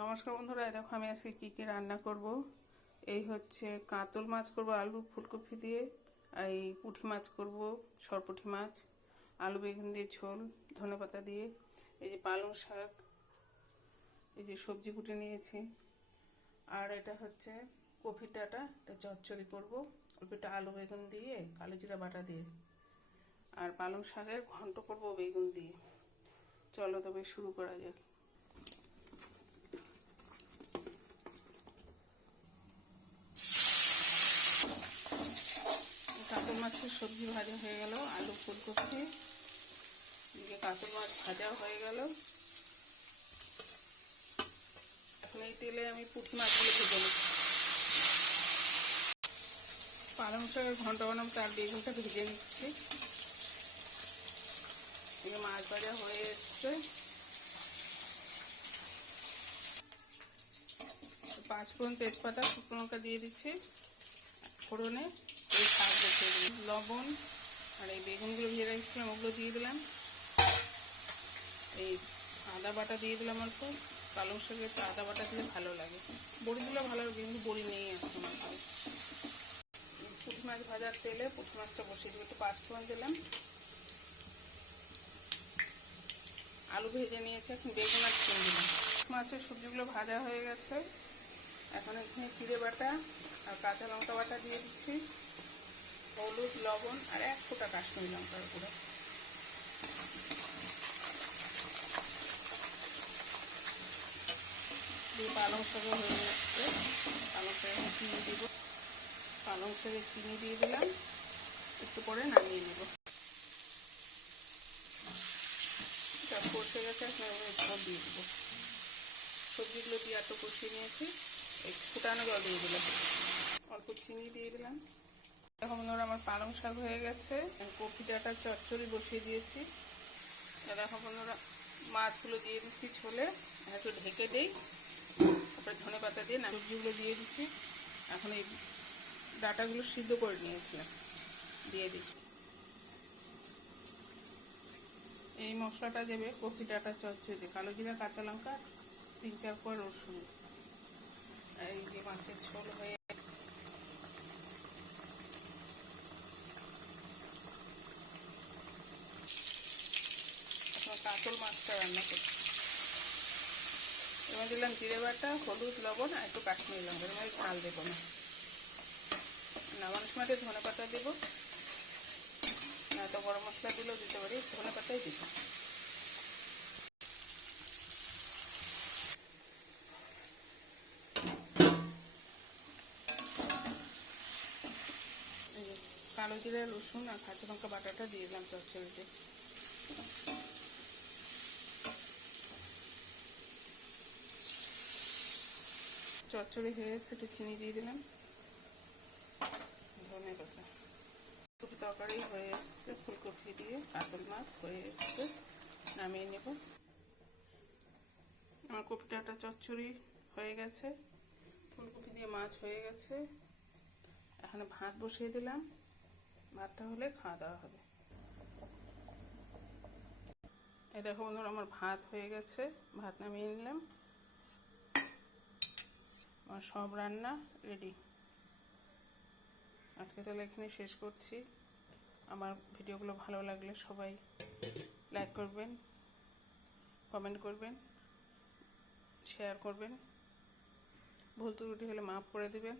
নমস্কার বন্ধুরা, দেখো আমি আজকে কি কি রান্না করব। এই হচ্ছে কাতল মাছ করব আলু ফুলকপি দিয়ে, আর এই পুঁটি মাছ করব সরপুঁটি মাছ, আলু বেগুন দিয়ে ঝোল ধনেপাতা দিয়ে। এই যে পালং শাক, এই যে সবজি কুটে নিয়েছি। আর এটা হচ্ছে কফির ডাঁটা, এটা চচ্চড়ি করব অল্প একটু আলু বেগুন দিয়ে, কালো জিরা বাটা দিয়ে। আর পালং শাকের ঘন্ট করব বেগুন দিয়ে। চলো তবে শুরু করা যাক। কাতল মাছের সবজি ভাজা হয়ে গেল, আলু ফুলকপি দিয়ে কাতল মাছ ভাজা হয়ে গেল। এখন এই তেলে আমি পুঁটি মাছগুলো ভেজে নিচ্ছি। পালং শাকের ঘন্ট বানাবো, তার বেগুনটা ভেজে নিচ্ছি। এদিকে মাছ ভাজা হয়ে এসছে। 5 ফোড়ন, তেজপাতা, শুকনো লঙ্কা দিয়ে দিচ্ছি ফোড়নে। এই শাক বসিয়ে দিলাম, লবণ আর এই বেগুনগুলো ভেজে রাখছিলাম ওগুলো দিয়ে দিলাম। এই আদা বাটা দিয়ে দিলাম অল্প। পালং শাকের তো আদা বাটা দিলে ভালো লাগে, বড়ি দিলে ভালো লাগে কিন্তু বড়ি নেই আসতে মাছ। পুঁটি মাছ ভাজার তেলে পুঁটি মাছটা বসিয়ে দিলাম, একটু 5 ফোড়ন দিলাম। আলু ভেজে নিয়েছি, এখন বেগুন আর চিনি দিলাম। মাছের সবজিগুলো ভাজা হয়ে গেছে। এখন এখানে জিরে বাটা আর কাঁচা লঙ্কা বাটা দিয়ে দিচ্ছি, হলুদ, লবণ আর 1 ফোঁটা কাশ্মীরি লঙ্কার গুঁড়ো। দিয়ে পালং শাকও হয়ে যাচ্ছে। পালং শাকে চিনি দিব, পালং শাকে চিনি দিয়ে দিলাম, একটু পরে নামিয়ে নেব। এটা কষে গেছে, এখন ঝোল দিয়ে দেবো। সবজিগুলো দিয়ে একটু কষিয়ে নিয়েছি, একটু ফুটানো জল দিয়ে দিলাম, অল্প চিনি দিয়ে দিলাম। এখন ধরো আমার পালং শাক হয়ে গেছে। কফি ডাঁটা চচ্চড়ি বসিয়ে দিয়েছি। এখন বন্ধুরা মাছগুলো দিয়ে দিচ্ছি ঝোলে, একটু ঢেকে দিই, তারপরে ধনে পাতা দিয়ে সবজিগুলো দিয়ে দিচ্ছি। এখন এই ডাঁটাগুলো সিদ্ধ করে নিয়েছিলাম দিয়ে দিচ্ছি। এই মশলাটা দেবে কফি ডাঁটা চচ্চড়ি, কালো জিরা, কাঁচা লঙ্কা, 3-4 কোয়া রসুন। এই যে মাছের ঝোল হয়ে কাতল মাছটা রান্না করছি। এবার দিলাম জিরে বাটা, হলুদ, লবণ আর একটু কাশ্মীরি লঙ্কা। এর ঝাল দেবো না। নামানোর সময় ধনে পাতা দেবো, না তো গরম মশলা দিলেও দিতে পারি, ধনে পাতাই দিব। কালো জিরা, রসুন আর কাঁচা লঙ্কা বাটাটা দিয়ে দিলাম চচ্চড়িতে। চচ্চড়ি হয়ে এসছে, একটু চিনি দিয়ে দিলাম, ধনে পাতা। ফুলকপি তরকারি হয়ে এসছে, ফুলকপি দিয়ে কাতল মাছ হয়ে এসছে, নামিয়ে নেব। আমার কপিটা একটা চচ্চড়ি হয়ে গেছে, ফুলকপি দিয়ে মাছ হয়ে গেছে। এখানে ভাত বসিয়ে দিলাম, ভাতটা হলে খাওয়া দাওয়া হবে। এই দেখো বন্ধুরা, আমার ভাত হয়ে গেছে, ভাত নামিয়ে নিলাম। আমার সব রান্না রেডি। আজকে তাহলে এখানে শেষ করছি। আমার ভিডিওগুলো ভালো লাগলে সবাই লাইক করবেন, কমেন্ট করবেন, শেয়ার করবেন। ভুল ত্রুটি হলে মাফ করে দেবেন।